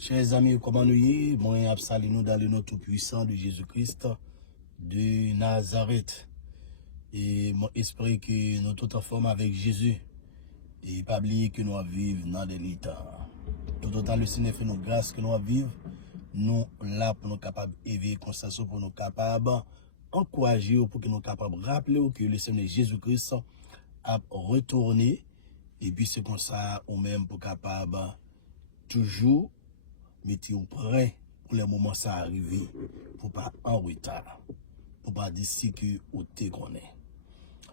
Chers amis, comment nous y est? Moi, je nous dans le nom tout-puissant de Jésus-Christ de Nazareth. Et mon esprit que nous tout en forme avec Jésus. Et pas oublier que nous vivons dans des l'état. Tout autant le Seigneur fait nos grâces que nous vivons. Nous là pour nous capables d'éveiller conscience, pour nous capables encourager, pour que nous capables de rappeler que le Seigneur Jésus-Christ a retourné. Et puis c'est comme ça, ou même pour capable toujours mettez-vous prêt pour les moments ça arriver, pour pas en retard, pour pas d'ici que vous te connaissez.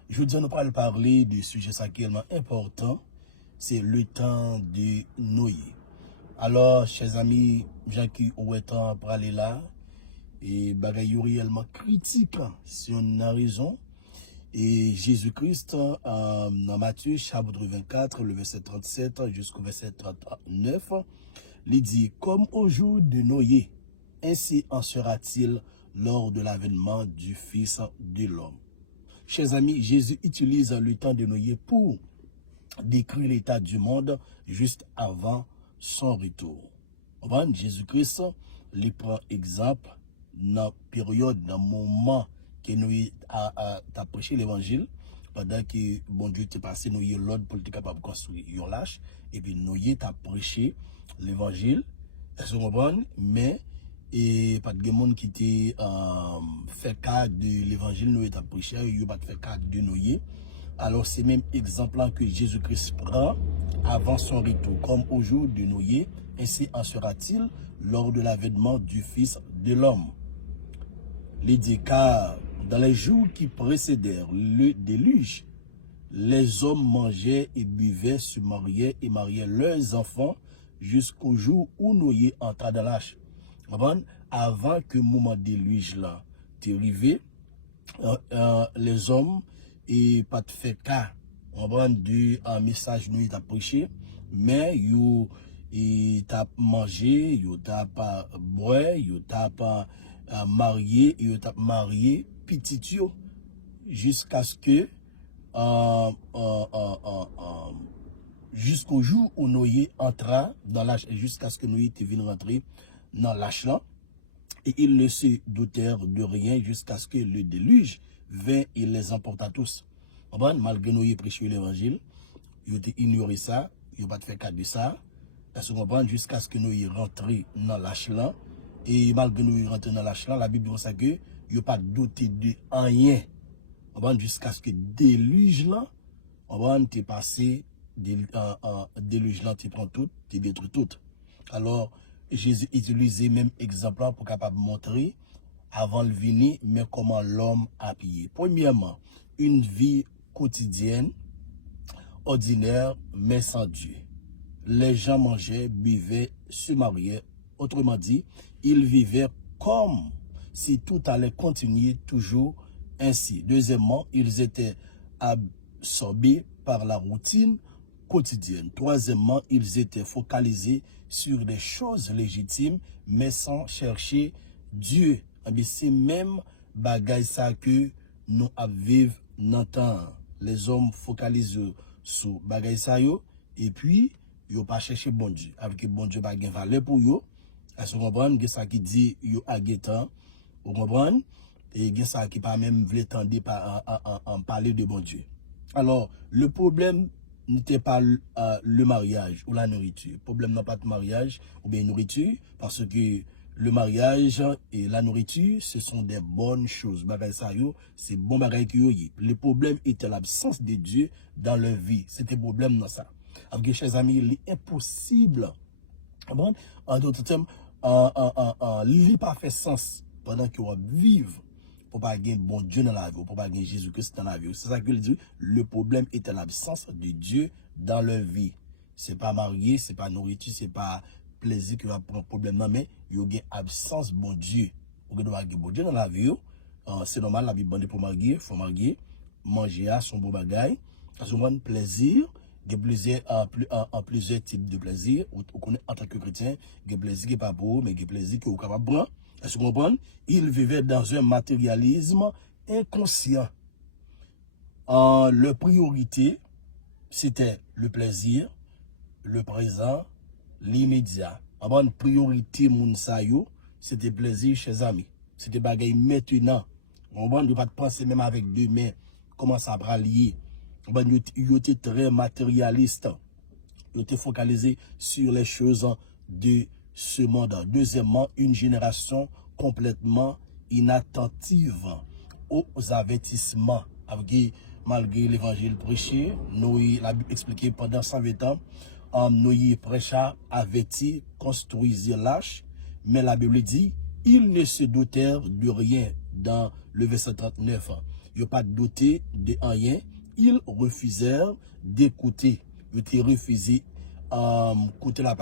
Je vous dis, nous allons parler du sujet qui est important, c'est le temps de Noé. Alors, chers amis, gens qui ont le temps pour aller là, et bagaille réellement critique, si on a raison. Et Jésus-Christ, dans Matthieu, chapitre 24, le verset 37 jusqu'au verset 39, il dit, comme au jour de Noé, ainsi en sera-t-il lors de l'avènement du Fils de l'homme. Chers amis, Jésus utilise le temps de Noé pour décrire l'état du monde juste avant son retour. Jésus-Christ lui prend exemple dans la période, dans le moment que Noé a prêché l'évangile, pendant que bon Dieu t'est passé Noé l'ordre pour être capable de construire un lâche, et puis Noé t'a prêché l'évangile, est-ce que vous comprenez? Mais et pas de monde qui était fait cas de l'évangile Noé t'a prêché, il n'y a pas fait cas de Noé. Alors c'est même exemple là que Jésus-Christ prend avant son retour, comme au jour de Noé, ainsi en sera-t-il lors de l'avènement du Fils de l'homme. Il dit, car dans les jours qui précédèrent le déluge, les hommes mangeaient et buvaient, se mariaient et mariaient leurs enfants jusqu'au jour où Noé entra dans l'arche. Avant que le moment déluge là t'est arrivé, les hommes et pas de fait cas du message nous t'a prêché, mais ils t'a mangé, ils t'a pas boire, ils t'a pas marié, ils t'a marié petit yo jusqu'à ce que jusqu'au jour où Noé entra dans l'âge, jusqu'à ce que Noé vienne rentrer dans l'âge là. Et ils ne se doutèrent de rien jusqu'à ce que le déluge vint et les emporta tous. Malgré Noé prêché l'évangile, ils ont ignoré ça, ils n'ont pas fait cas de ça. Jusqu'à ce que Noé rentre dans l'âge là. Et malgré Noé rentre dans l'âge là, la Bible dit ça que ils n'ont pas douté de rien. Jusqu'à ce que le déluge là, t'es passé, déluge là, tu prends tout, tu détruis tout. Alors, Jésus utilisait même exemple pour capable montrer avant le venir, mais comment l'homme a pillé. Premièrement, une vie quotidienne, ordinaire, mais sans Dieu. Les gens mangeaient, buvaient, se mariaient. Autrement dit, ils vivaient comme si tout allait continuer toujours ainsi. Deuxièmement, ils étaient absorbés par la routine quotidienne. Troisièmement, ils étaient focalisés sur des choses légitimes, mais sans chercher Dieu. C'est même bagaille ça que nous vivons dans le temps. Les hommes focalisent sur bagaille ça yo, et puis ils n'ont pas cherché bon Dieu. Avec bon Dieu pas de valeur pour eux. Est-ce que vous comprenez? Que ça qui dit yo a guetan, vous comprenez? Et que ça qui pas même voulu tendre en parler de bon Dieu. Alors, le problème n'était pas le mariage ou la nourriture. Le problème n'est pas le mariage ou bien la nourriture, parce que le mariage et la nourriture, ce sont des bonnes choses. C'est bon bagay qui yoye. Le problème était l'absence de Dieu dans leur vie. C'était le problème dans ça. Avec chers amis, il est impossible. En d'autres termes, il n'a pas fait sens pendant que vous vivez. Pour pas gagner bon Dieu dans la vie, pour pas gagner Jésus-Christ dans la vie. C'est ça qu'il dit. Le problème était l'absence de Dieu dans leur vie. C'est pas marié, c'est pas nourriture, c'est pas plaisir qui va prendre problème, non, mais il y a une absence bon Dieu. Vous devez gagner bon Dieu dans la vie. C'est normal, la Bible bande pour marier, il faut marier, manger à son beau bagage, à son plaisir. Il y a plusieurs types de plaisir. On connaît en tant que chrétien, il y a plaisir qui n'est pas beau, mais il y a plaisir qui est capable de prendre. Est-ce que vous comprenez? Il vivait dans un matérialisme inconscient. Leur priorité, c'était le plaisir, le présent, l'immédiat. Avant priorité moun sa yo, c'était plaisir chers amis. C'était bagay maintenant. On va pas penser même avec deux mains comment ça va lier. Yo était très matérialiste. Yo était focalisé sur les choses de ce monde. Deuxièmement, une génération complètement inattentive aux avertissements. Malgré l'évangile prêché, nous l'a expliqué pendant 120 ans, nous y prêcha, averti, construisirent lâche, mais la Bible dit, ils ne se doutèrent de rien dans le verset 39. Ils n'ont pas douté de rien, ils refusèrent d'écouter. Ils ont refusé écouter la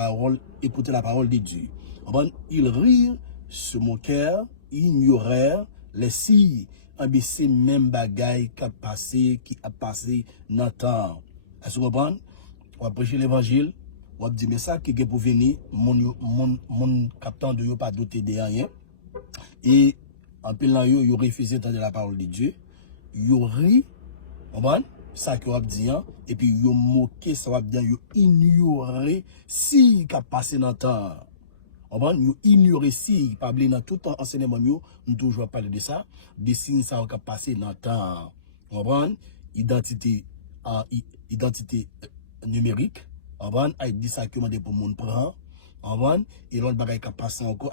parole de Dieu. Ils rirent, se moquèrent, ignorèrent les signes. C'est même bagaille qui a passé dans le temps. Est-ce que vous comprenez? On va prêcher l'évangile, on va dire, mais ça qui est pour venir, mon captant de yo pas douter de rien. Et en plein yo, yo refusé d'entendre la parole de Dieu. Yo ri, on va ça que on va dire, et puis yo moqué, ça va dire, yo ignoré si qui a passé dans le temps. On va nous ignorer si, pas dans tout enseignement, nous toujours parler de ça, des signes ça qui a passé dans le temps. On va identité numérique, on va dit ça que pour le monde prend, on va et l'autre bagaille qui a passé encore,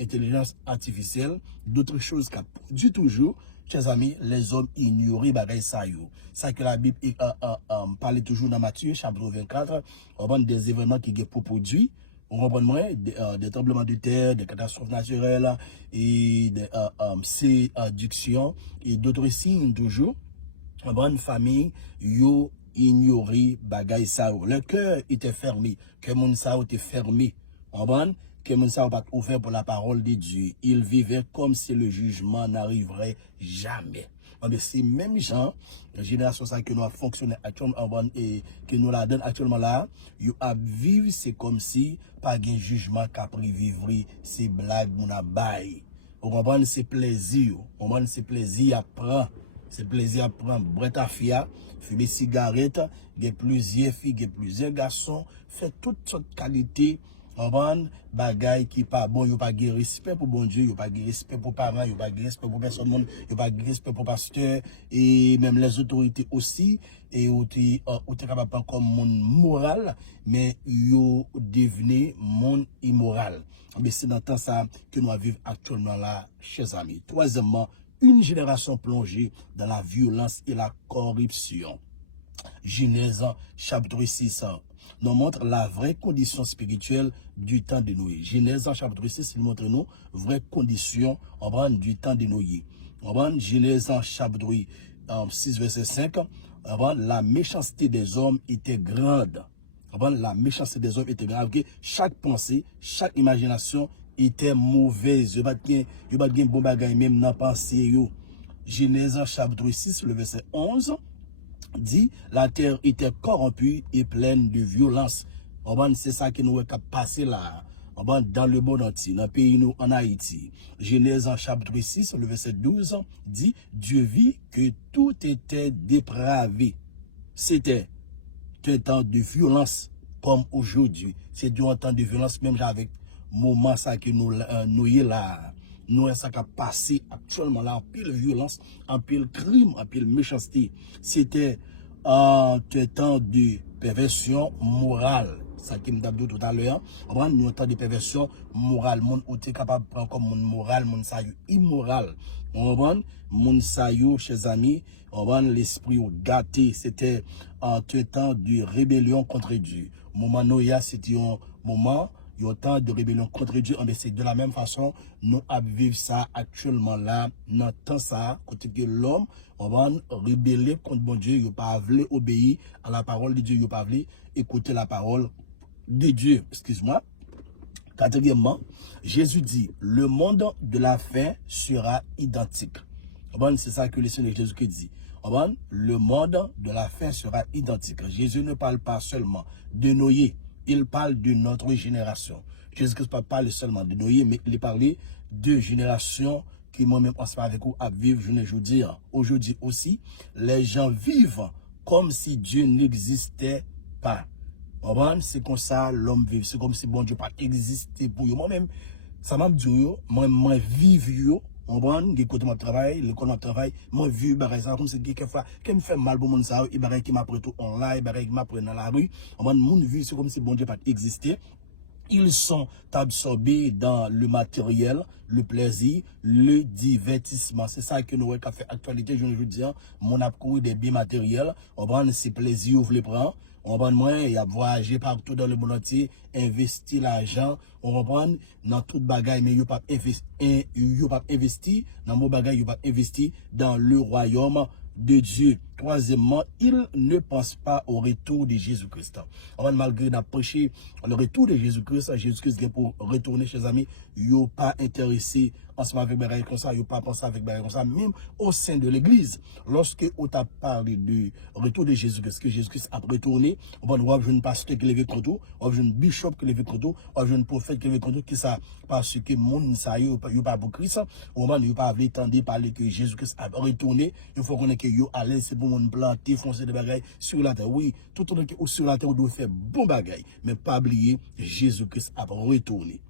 intelligence artificielle, d'autres choses qui a du toujours. Chers amis, les hommes ignorent bagaille ça yo. Ça que la Bible parle toujours dans Matthieu chapitre 24, on va des événements qui sont pour produire. On comprend moins des tremblements de terre, des catastrophes naturelles et des séductions et d'autres signes toujours. On voit une famille, yo ignoré bagay sa yo. Le cœur était fermé, que mon sa était fermé. On voit que mon sa pas ouvert pour la parole de Dieu. Il vivait comme si le jugement n'arriverait jamais. C'est même gens, la génération ça que nous a fonctionné actuellement et que nous la donne actuellement là, you a vivre c'est comme si pas de jugement qu'a pris vivre, c'est blague mon a bail. On comprend c'est plaisir, on comprend c'est plaisir à prendre. C'est plaisir à prendre boire ta fia, fumer cigarette, il plusieurs filles, il plusieurs garçons, fait toutes sortes de qualités. On bagay qui pas bon, yo pas de respect pour bon Dieu, yo pas de respect pour parents, yo pas de respect pour personne, yo pas de respect pour pasteur et même les autorités aussi et ou capable comme monde moral mais yo devenez monde immoral. Mais c'est dans temps ça que nous vivons actuellement là, chers amis. Troisièmement, une génération plongée dans la violence et la corruption. Genèse chapitre 6 nous montre la vraie condition spirituelle du temps de Noé. Genèse chapitre 6 il montre nous vraie condition du temps de Noé. Genèse chapitre 6 verset 5 la méchanceté des hommes était grande. La méchanceté des hommes était grande. Chaque pensée, chaque imagination était mauvaise. Yo pas gen bon bagay même dans pensée yo. Genèse chapitre 6 le verset 11 dit la terre était corrompue et pleine de violence. C'est ça qui nous a passé là. Dans le monde entier, dans le pays nous en Haïti. Genèse chapitre 6, le verset 12 dit Dieu vit que tout était dépravé. C'était un temps de violence comme aujourd'hui. C'est un temps de violence même avec moment ça que nous y là. Nous ça qui a passé actuellement là en pile violence, en pile crime, en pile méchanceté. C'était un temps de perversion morale. Ça qui me dit tout à l'heure. On nous un temps de perversion morale. Monde ou t'es capable de prendre comme monde moral, monde ça immoral. On va monde ça chers amis, on va l'esprit gâté. C'était un temps de rébellion contre Dieu. Moment Noya c'était un moment il y a autant de rébellion contre Dieu. C'est de la même façon, nous vivons ça actuellement là, dans le temps ça, côté que l'homme, on va rébeller contre bon Dieu, il n'a pas voulu obéir à la parole de Dieu, il n'a pas voulu écouter la parole de Dieu. Excuse-moi. Quatrièmement, Jésus dit, le monde de la fin sera identique. C'est ça que le Seigneur Jésus dit. Le monde de la fin sera identique. Jésus ne parle pas seulement de Noé. Il parle de notre génération. Jésus-Christ ne parle seulement de Noé, mais il parle de générations qui moi-même ensemble avec vous à vivre, je ne dire. Aujourd'hui aussi, les gens vivent comme si Dieu n'existait pas. C'est comme ça l'homme vit. C'est comme si bon Dieu pas existé pour eux. Moi-même, ça m'a dit, moi, vive yo. J'ai côté mon travail, le côté mon travail, moi, vu, ça, comme c'est quelquefois, qui me fait mal pour mon ça, et qui m'apprête tout online, et qui m'apprête dans la rue. Mon vie, c'est comme si bon Dieu pas existé. Ils sont absorbés dans le matériel, le plaisir, le divertissement. C'est ça que nous avons fait actualité, je veux dire. Mon a couru des biens matériels. On prend ces plaisirs, vous les prenez. On prend moins, il y a voyagé partout dans le monde entier, investi l'argent. On reprend dans toute bagaille, mais il n'y a pas investi dans mon bagaille, il n'y a pas investi dans le royaume de Dieu. Troisièmement, il ne pense pas au retour de Jésus-Christ. Malgré d'approcher le retour de Jésus-Christ est pour retourner chez les amis, il n'est pas intéressé ensemble avec Bagaille comme ça, il n'a pas pensé avec Bagaille comme ça, même au sein de l'église. Lorsque on t'a parlé du retour de Jésus-Christ, que Jésus-Christ a retourné, on va voir un pasteur qui lève contre tout, on va un bishop qui lève contre tout, on va un prophète qui lève contre tout, qui ça, parce que monde ça, il n'y a pas pour Christ, on va pas attendre parler que Jésus-Christ a retourné, il faut qu'on ait que yo à l'aise, c'est pour mon planter, foncer des bagailles sur la terre. Oui, tout le monde sur la terre, on doit faire bon bagaille, mais pas oublier, Jésus-Christ a retourné.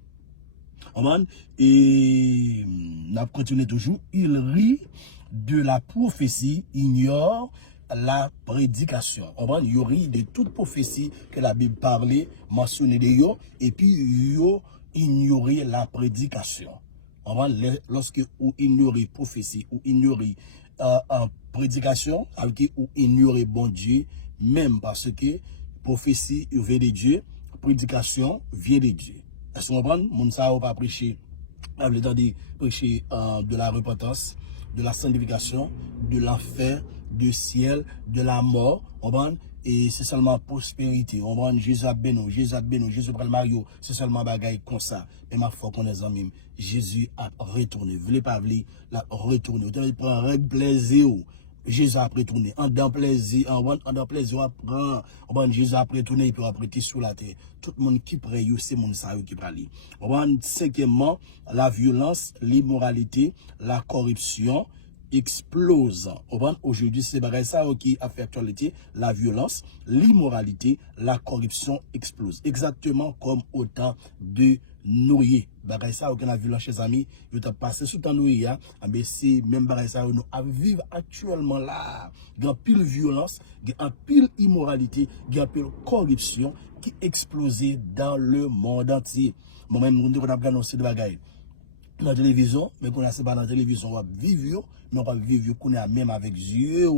Et n'a continué toujours, il rit de la prophétie, ignore la prédication. Il rit de toute prophétie que la Bible parlait, mentionnait de yo, et puis yo ignorer la prédication. Lorsque vous ignorez prophétie ou ignorez prédication, ou ignorez bon Dieu, même parce que prophétie vient de Dieu, prédication vient de Dieu. Est-ce que vous comprenez? Moun sa ou pas prêcher, prêcher de la repentance, de la sanctification, de l'enfer, du ciel, de la mort. Et c'est seulement prospérité. Jésus a béni, Jésus a béni, Jésus prend le Mario. C'est seulement bagaille comme ça. Et ma foi qu'on est en même. Jésus a retourné. Vous voulez pas voulez la retourner. Vous prend règle plaisir. Jésus a retourné. En dans plaisir, en dans plaisir, Jésus a retourné et puis a prêté sur la terre. Tout le monde qui prie, c'est mon ça qui parle. Cinquièmement, la violence, l'immoralité, la corruption explose. Aujourd'hui, c'est ça qui a fait actualité. La violence, l'immoralité, la corruption explose. Exactement comme au temps de Noé. Bagay ça, aucun violence chez amis, il a passé sous temps Noé, mais c'est même bagay ça, nous vivons actuellement là. Il y a pile violence, il y a pile immoralité, il y a pile corruption qui explose dans le monde entier. Moi-même, nous avons annoncé de bagay dans la télévision, mais qu'on a pas dans la télévision, on va vivre, mais on va vivre qu'on est même avec Dieu.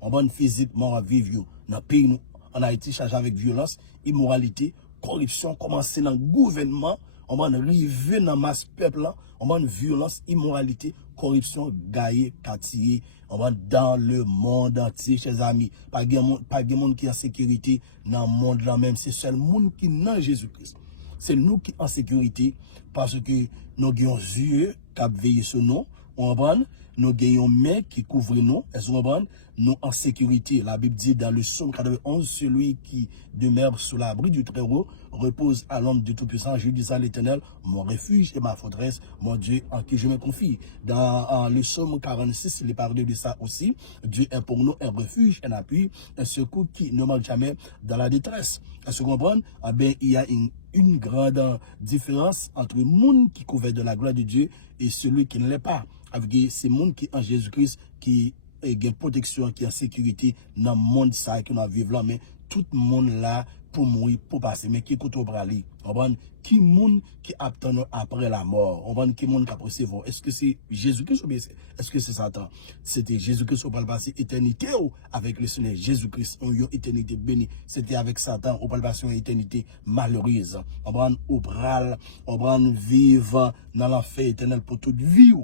On va physiquement, on va vivre dans le pays, en Haïti, chargé avec violence, immoralité, corruption, commencer dans le gouvernement, on va arriver dans masse peuple, on va violence, immoralité, corruption, gaillé, quartier, on va dans le monde entier, chers amis. Pas de monde qui est en sécurité dans le monde là même, c'est seul monde qui est dans Jésus-Christ. C'est nous qui sommes en sécurité parce que nous avons yeux qui veillent sur nous. On comprend? Nous avons mains qui couvrent nous. Est-ce qu'on comprend? Nous en sécurité. La Bible dit dans le psaume 91, celui qui demeure sous l'abri du Très-Haut repose à l'ombre du Tout-Puissant. Je dis à l'Éternel, mon refuge et ma forteresse, mon Dieu en qui je me confie. Dans le psaume 46, il est parlé de ça aussi. Dieu est pour nous un refuge, un appui, un secours qui ne manque jamais dans la détresse. Est-ce qu'on comprend? Ah ben, il y a une grande différence entre le monde qui couvert de la gloire de Dieu et celui qui ne l'est pas. Avec ces monde qui en Jésus-Christ qui a une protection, qui est en sécurité dans le monde ça que nous vivons là, mais tout le monde là pour mourir, pour passer, mais qui écoute au bras li. Qui monde qui attend après la mort? Qui monde qui a recevoir? Est-ce que c'est Jésus-Christ ou bien est-ce que c'est Satan? C'était Jésus-Christ au passer éternité ou avec le Seigneur Jésus-Christ, une éternité bénie. C'était avec Satan au passer une éternité malheureuse. Au bras, vivre dans l'enfer éternel pour toute vie.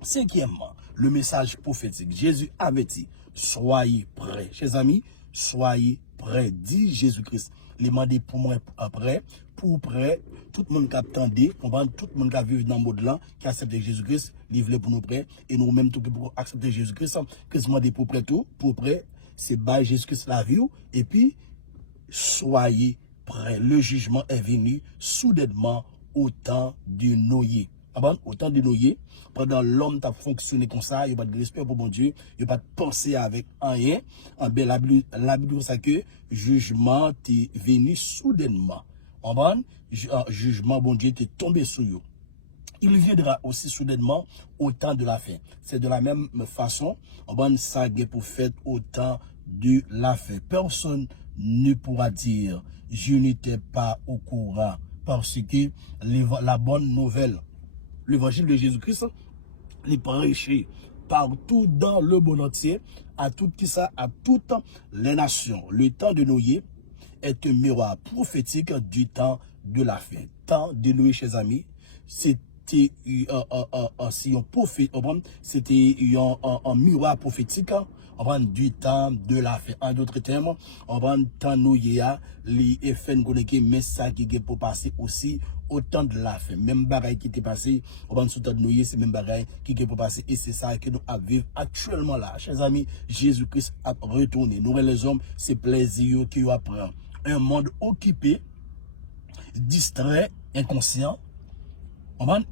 Cinquièmement, le message prophétique. Jésus avait dit, soyez prêts. Chers amis, soyez prêts. Dit Jésus-Christ. Les mandés pour moi après, pour prêt, tout le monde qui attendait, tout le monde qui vit dans le monde là, qui accepte Jésus-Christ, livré pour nous prêts, et nous même tout pour accepter Jésus-Christ, que ce mandé pour prêt tout, pour prêt, c'est bas Jésus-Christ la vie, et puis, soyez prêts. Le jugement est venu soudainement au temps de Noé. Autant de noyer, pendant l'homme t'a fonctionné comme ça, il n'y a pas de respect pour bon Dieu, il n'y a pas de pensée avec rien. En ben, la Bible ça que jugement t'est venu soudainement. Jugement bon Dieu t'est tombé sur vous. Il viendra aussi soudainement au temps de la fin. C'est de la même façon, ça est pour faire au temps de la fin. Personne ne pourra dire, je n'étais pas au courant, parce que la bonne nouvelle, l'évangile de Jésus-Christ, est prêché partout dans le monde entier, à toutes les nations. Le temps de Noé est un miroir prophétique du temps de la fin. Temps de Noé, chers amis, c'était un miroir prophétique du temps de la fin. En d'autres termes, temps Noé les effets mais ça qui est pour passer aussi au temps de la fin. Même bagaille qui était passé sous temps de Noé, c'est même bagaille qui est pour passer et c'est ça que nous vivons actuellement là. Chers amis, Jésus-Christ a retourné. Nous les hommes, c'est plaisir qui apprend. Un monde occupé, distrait, inconscient.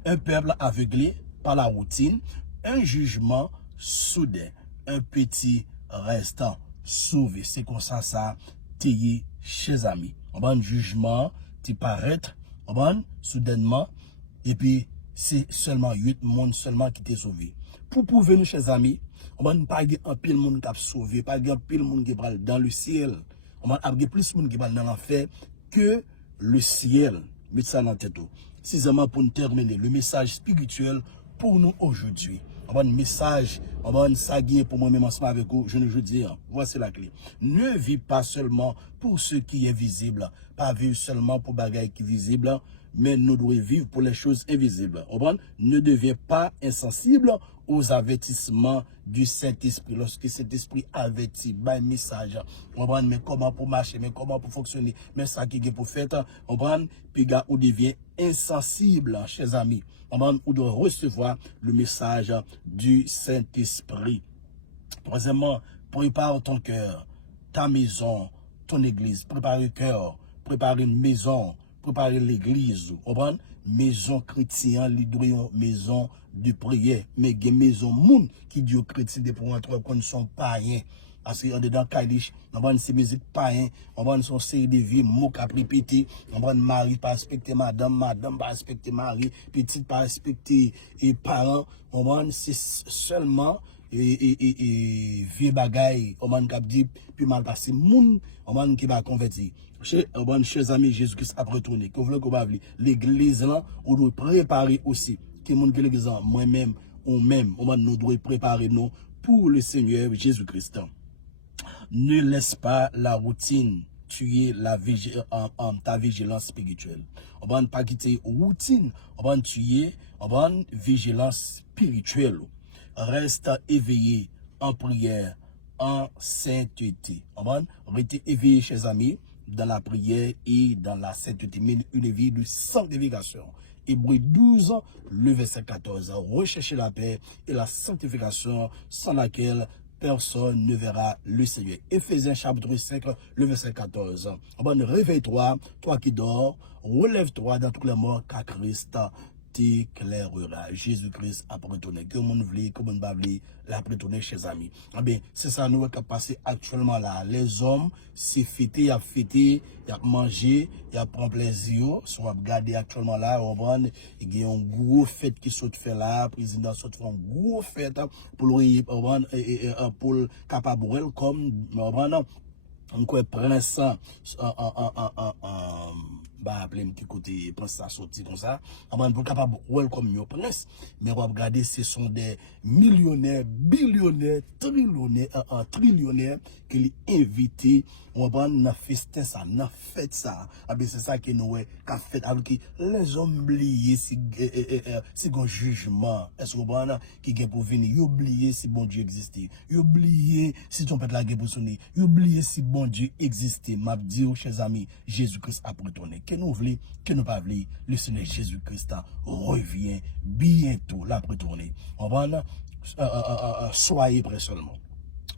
Un peuple aveuglé par la routine, un jugement soudain, un petit restant sauvé. C'est comme ça, t'es chez amis. Un jugement, tu paraît, soudainement, et puis c'est seulement 8 monde seulement qui t'est sauvé. Pour prouver nous, chers amis, pas un pile monde qui a sauvé, pas un pile monde qui est dans le ciel. Il y a plus de monde qui est dans l'enfer que le ciel. Mettez ça dans la tête. C'est vraiment pour nous terminer le message spirituel pour nous aujourd'hui. Un message, ça qui est pour moi-même ensemble avec vous, je ne veux dire, voici la clé. Ne vis pas seulement pour ce qui est visible, pas vivre seulement pour bagaille qui est visible, mais nous devons vivre pour les choses invisibles. Ne deviens pas insensible aux avertissements du Saint-Esprit. Lorsque cet esprit avertit, un message, mais comment pour marcher, mais comment pour fonctionner, mais ça qui est pour faire, puis on devient insensible, chers amis. On doit recevoir le message du Saint-Esprit. Troisièmement, prépare ton cœur, ta maison, ton église. Prépare le cœur, prépare une maison, prépare l'église. Maison chrétienne, maison de prière. Mais il y a maison moun qui dit aux chrétiens de pour entrer qu'on ne sont pas rien. Parce qu'on est dans Kailich, on va une musique païen, on va une série de vie, mots à répéter, on va mari pas respecter madame, madame pas respecter mari, petite pas respecter et parents, on va c'est seulement vieux bagaille, on va dit puis mal passé moun, on va qui va convertir. Chers amis, Jésus-Christ a retourné. Que vous voulez qu'on va l'église là, on doit préparer aussi. Que mon l'église moi-même, on même, nous devons préparer nous pour le Seigneur Jésus-Christ. Ne laisse pas la routine tuer ta vigilance spirituelle. On va pas quitter routine, on va tuer vigilance spirituelle. Reste éveillé en prière, en sainteté. On va rester éveillé, chers amis, dans la prière et dans la sainteté. Mais une vie de sanctification. Hébreux 12, le verset 14. Recherchez la paix et la sanctification sans laquelle personne ne verra le Seigneur. Éphésiens chapitre 5, le verset 14. Réveille-toi, toi qui dors, relève-toi dans tous les morts car Christ t'éclairera. Jésus-Christ a retourné. Que mon vle, que mon bavle, l'a retourné, chers amis. Ah bien, c'est ça nous qui a passé actuellement là. Les hommes, c'est fêté, y a mangé, y a pris plaisir. Si on regarde actuellement là, il y a un gros fête qui saute fait là, le président saute fait un gros fête pour le capable comme on quoi prince appeler un petit côté prince ça sorti comme ça on pour capable welcome your prince mais on va regarder ce sont des millionnaires billionnaires trillionnaires qui les invités on va dans festin ça dans fête ça c'est ça que nous qu'a fait avec les hommes oublier si un jugement est-ce que qui est pour venir oublier si bon Dieu existait oublier si ton pète la guerre pour sonner oublier si bon Dieu existait m'a dit chers amis Jésus-Christ a retourné que nous voulons que nous pas voulons le Seigneur Jésus-Christ revient bientôt la retourner on va soyez prêts seulement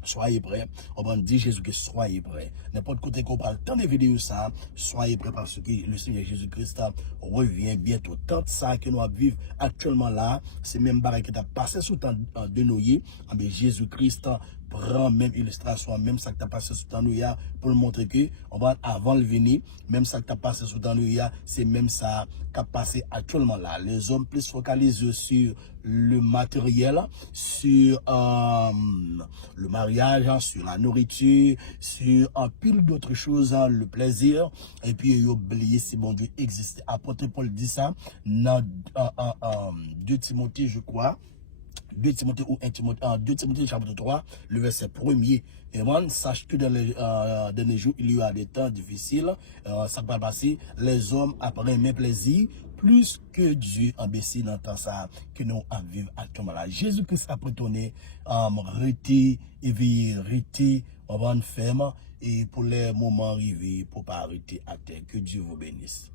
soyez prêts. On va dire Jésus-Christ, soyez prêts. N'importe côté qu'on parle tant de vidéos ça, soyez prêts parce que le Seigneur Jésus-Christ revient bientôt. Tant ça que nous vivons actuellement là, c'est même barré qui a passé sous temps de Noé, mais Jésus-Christ prend même illustration, même ça qui a passé sous temps Noé pour montrer que on va avant le venir, même ça qui a passé sous temps Noé, c'est même ça qui a passé actuellement là. Les hommes plus focalisés sur le matériel, sur le mariage, sur la nourriture, sur un pile d'autres choses, le plaisir, et puis ils oublient si bon Dieu existe. Apôtre Paul dit ça dans 2 Timothée, je crois. 2 Timothée ou 1 Timothée, 2 Timothée chapitre 3, le verset 1er. Et moi, sache que dans les derniers jours, il y a des temps difficiles. Ça va passer. Les hommes après mes plaisirs, plus que Dieu imbécile dans temps ça que nous vivons actuellement là. Jésus-Christ a retourné, arrêter, éveiller, on va ferme et pour les moments arrivés, pour pas arrêter à terre. Que Dieu vous bénisse.